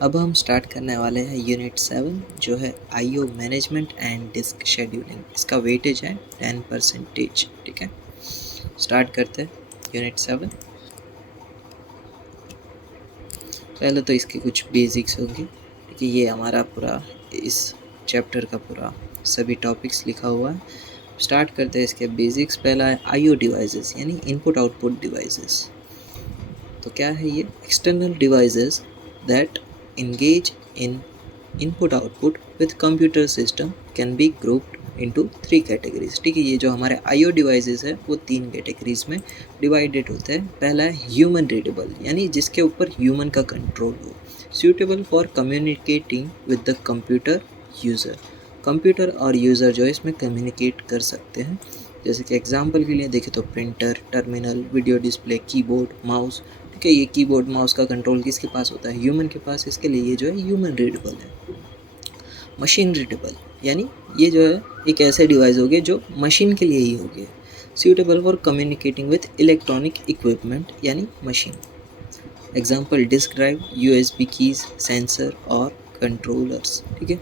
अब हम स्टार्ट करने वाले हैं यूनिट 7 जो है IO management and disk scheduling. इसका वेटेज है 10%। ठीक है, स्टार्ट करते हैं यूनिट 7। पहले तो इसके कुछ बेसिक्स होंगे। ठीक है, ये हमारा पूरा इस चैप्टर का पूरा सभी टॉपिक्स लिखा हुआ है। स्टार्ट करते हैं इसके बेसिक्स। पहला है आईओ डिवाइसेस यानी इनपुट आउटपुट डिवाइसेस। तो क्या है ये? External devices that engage in input output with computer system can be grouped into 3 categories। ठीक है, ये जो हमारे IO डिवाइसेस है वो 3 कैटेगरीज में डिवाइडेड होते हैं। पहला है ह्यूमन रीडेबल यानी जिसके ऊपर ह्यूमन का कंट्रोल हो, suitable for communicating with the computer user. Computer और यूज़र जो है इसमें कम्युनिकेट कर सकते हैं। जैसे कि एग्जांपल के लिए देखें तो printer, terminal, video display, keyboard, mouse. ठीक है, ये कीबोर्ड माउस का कंट्रोल किसके पास होता है? ह्यूमन के पास। इसके लिए ये जो है ह्यूमन रीडेबल है। मशीन रीडेबल यानी ये जो है एक ऐसे डिवाइस हो गए जो मशीन के लिए ही हो गए। Suitable for communicating with electronic equipment यानी machine. Example disk drive, USB keys, sensor और कंट्रोलर्स। ठीक है,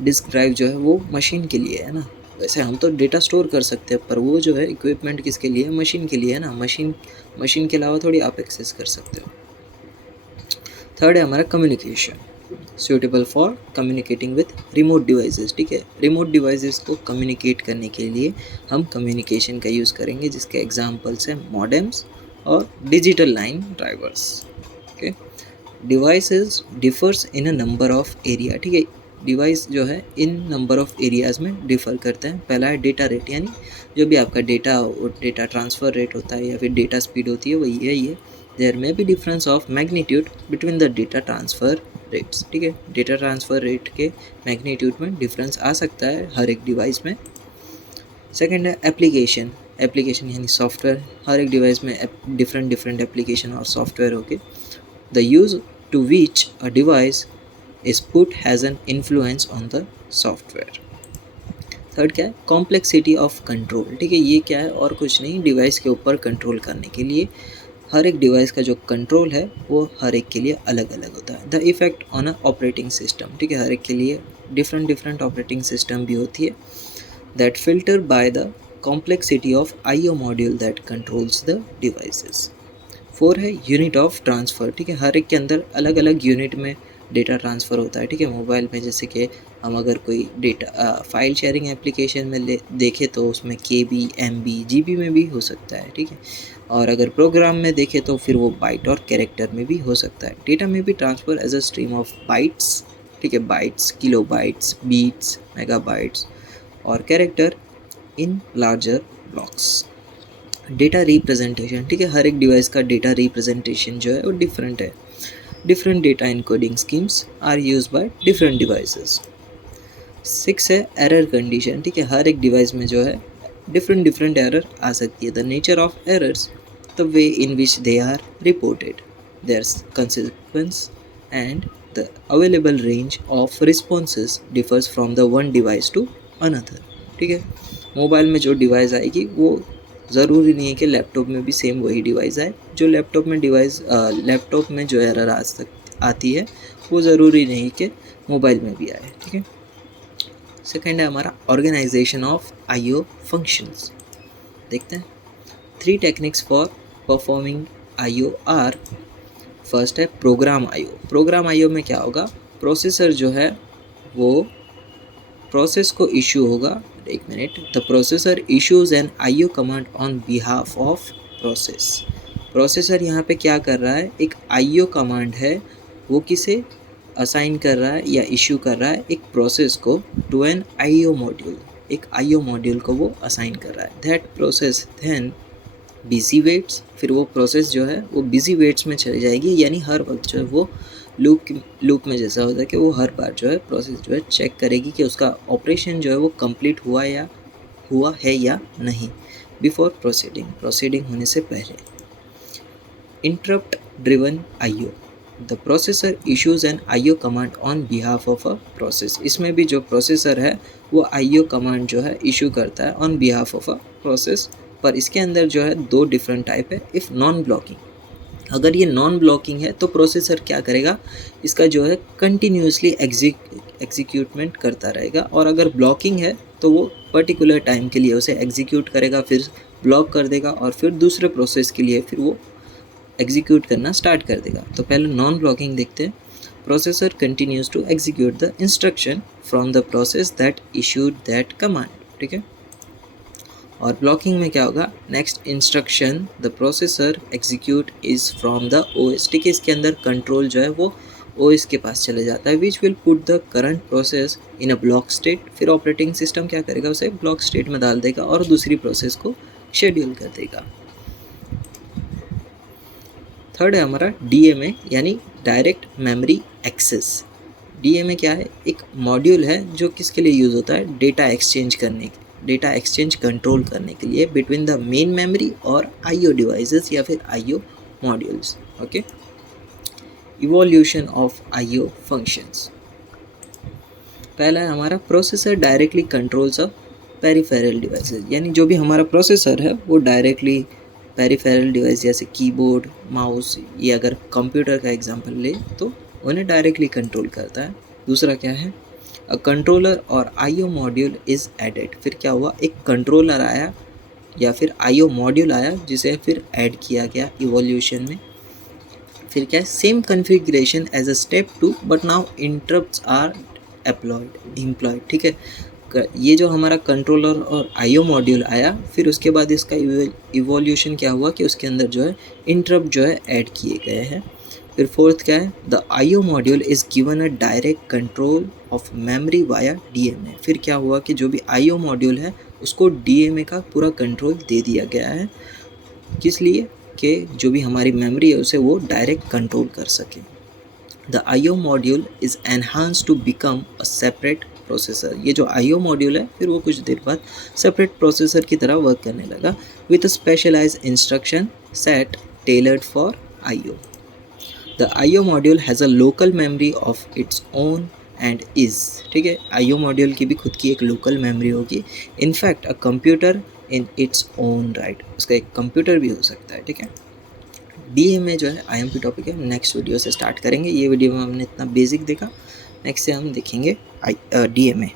डिस्क ड्राइव जो है वो मशीन के लिए है ना। वैसे हम तो डेटा स्टोर कर सकते हैं, पर वो जो है इक्विपमेंट किसके लिए? मशीन के लिए है ना। मशीन के अलावा थोड़ी आप एक्सेस कर सकते हो। थर्ड है हमारा communication, suitable for communicating with remote devices. ठीक है, रिमोट डिवाइसेस को कम्युनिकेट करने के लिए हम कम्युनिकेशन का यूज़ करेंगे, जिसके एग्जांपल्स हैं मॉडेम्स और digital line drivers. Okay, devices differs in a number of area. ठीक है, डिवाइस जो है इन नंबर ऑफ एरियाज़ में डिफ़र करते हैं। पहला है डेटा रेट यानी जो भी आपका डेटा ट्रांसफ़र रेट होता है या फिर डेटा स्पीड होती है वही है ये। There may be difference of magnitude between the data transfer rates. ठीक है, डेटा ट्रांसफ़र रेट के मैग्नीट्यूड में डिफरेंस आ सकता है हर एक डिवाइस में। सेकेंड है एप्लीकेशन। एप्लीकेशन यानी सॉफ्टवेयर। हर एक डिवाइस में डिफरेंट एप्लीकेशन और सॉफ्टवेयर होके the use to which a device is put has an influence on the software। Third क्या है? Complexity of control. ठीक है, ये क्या है और कुछ नहीं, डिवाइस के ऊपर कंट्रोल करने के लिए हर एक डिवाइस का जो कंट्रोल है वो हर एक के लिए अलग अलग होता है। The effect on a operating system. ठीक है, हर एक के लिए डिफरेंट ऑपरेटिंग सिस्टम भी होती है। That filter by the complexity of IO module that controls the devices. 4 है यूनिट ऑफ ट्रांसफ़र। ठीक है, हर एक के अंदर अलग अलग यूनिट में डेटा ट्रांसफ़र होता है। ठीक है, मोबाइल में जैसे कि हम अगर कोई डेटा फाइल शेयरिंग एप्लीकेशन में देखें तो उसमें केबी, एमबी, जीबी में भी हो सकता है। ठीक है, और अगर प्रोग्राम में देखें तो फिर वो बाइट और कैरेक्टर में भी हो सकता है। डेटा में भी transfer as a stream of bytes. ठीक है, bytes, kilobytes, bits, megabytes और character in larger blocks. Data representation. ठीक है, हर एक डिवाइस का डेटा रिप्रेजेंटेशन जो है वो डिफरेंट है। Different data encoding schemes are use by different devices. 6 है एरर कंडीशन। ठीक है, हर एक डिवाइस में जो है डिफरेंट एरर आ सकती है। The nature of errors, the way in which they are reported, their consequence and the available range of responses differs from the one device to another. ठीक है, मोबाइल में जो डिवाइस आएगी वो ज़रूरी नहीं है कि लैपटॉप में भी सेम वही डिवाइस आए। जो लैपटॉप में जो एरर आती है वो ज़रूरी नहीं कि मोबाइल में भी आए। ठीक है, सेकेंड है हमारा ऑर्गेनाइजेशन ऑफ आईओ फंक्शंस। देखते हैं। 3 techniques for performing IO are. First है प्रोग्राम आईओ। प्रोग्राम आईओ में क्या होगा? प्रोसेसर जो है वो प्रोसेस को इशू होगा। एक मिनट, the processor issues an IO command on behalf of process. Processor यहाँ पे क्या कर रहा है? एक आईओ कमांड है, वो किसे असाइन कर रहा है या इशू कर रहा है? एक प्रोसेस को टू एन आईओ मॉड्यूल। एक आईओ मॉड्यूल को वो असाइन कर रहा है। That process then busy waits. फिर वो प्रोसेस जो है वो बिजी वेट्स में चली जाएगी, यानी हर वक्त जो है वो लूप में जैसा होता है कि वो हर बार जो है प्रोसेस जो है चेक करेगी कि उसका ऑपरेशन जो है वो कंप्लीट हुआ है या नहीं, बिफोर प्रोसीडिंग होने से पहले। Interrupt driven IO, the processor issues an IO command on behalf of a process. इसमें भी जो प्रोसेसर है वो आईओ कमांड जो है इशू करता है on behalf of a process, पर इसके अंदर जो है 2 डिफरेंट टाइप है। इफ़ नॉन ब्लॉकिंग, अगर ये नॉन ब्लॉकिंग है तो प्रोसेसर क्या करेगा, इसका जो है कंटिन्यूसली एग्जीक्यूटमेंट करता रहेगा, और अगर ब्लॉकिंग है तो वो पर्टिकुलर टाइम के लिए उसे एग्जीक्यूट करेगा, फिर ब्लॉक कर देगा, और फिर दूसरे प्रोसेस के लिए फिर वो एग्जीक्यूट करना स्टार्ट कर देगा। तो पहले नॉन ब्लॉकिंग देखते हैं। Processor continues to execute the instruction from the process that issued that command, ठीक है। और ब्लॉकिंग में क्या होगा, next instruction the processor execute is from the OS, ठीक है। इसके अंदर कंट्रोल जो है वो ओएस के पास चले जाता है, which will put the current process in a block state. फिर ऑपरेटिंग सिस्टम क्या करेगा, उसे ब्लॉक स्टेट में डाल देगा और दूसरी प्रोसेस को शेड्यूल कर देगा। थर्ड है हमारा डीएमए यानी डायरेक्ट मेमोरी एक्सेस। डीएमए क्या है, एक मॉड्यूल है जो किसके लिए यूज़ होता है, डेटा एक्सचेंज कंट्रोल करने के लिए बिटवीन द मेन मेमोरी और आईओ डिवाइसेस या फिर IO modules, okay. Evolution of IO functions. पहला है हमारा processor directly controls of peripheral devices, यानी जो भी हमारा प्रोसेसर है वो डायरेक्टली पेरिफेरल डिवाइस जैसे कीबोर्ड, माउस, या अगर कंप्यूटर का एग्जांपल ले तो उन्हें डायरेक्टली कंट्रोल करता है। दूसरा क्या है, अ कंट्रोलर और आईओ मॉड्यूल इज़ एडेड। फिर क्या हुआ, एक कंट्रोलर आया या फिर आईओ मॉड्यूल आया जिसे फिर ऐड किया गया इवोल्यूशन में। फिर क्या है, same configuration as a step 2 but now interrupts are employed, ठीक है। ये जो हमारा कंट्रोलर और आईओ मॉड्यूल आया, फिर उसके बाद इसका इवोल्यूशन क्या हुआ कि उसके अंदर जो है इंटरप्ट जो है ऐड किए गए हैं। फिर फोर्थ क्या है, the IO module is given a direct control of memory via DMA. फिर क्या हुआ कि जो भी आईओ मॉड्यूल है उसको डीएमए का पूरा कंट्रोल दे दिया गया है, किस लिए कि जो भी हमारी मेमोरी है उसे वो डायरेक्ट कंट्रोल कर सके। The IO module is enhance to become a separate processor. ये जो आईओ मॉड्यूल है फिर वो कुछ देर बाद सेपरेट प्रोसेसर की तरह वर्क करने लगा with a specialised instruction set tailored for IO. The IO module has a local memory of its own and is, ठीक है। आईओ मॉड्यूल की भी खुद की एक लोकल मेमोरी होगी, in fact a computer in its own right, उसका एक कंप्यूटर भी हो सकता है, ठीक है। डीएमए जो है आईएमपी टॉपिक है, नेक्स्ट वीडियो से स्टार्ट करेंगे। ये वीडियो में हमने इतना बेसिक देखा, नेक्स्ट से हम देखेंगे डीएमए।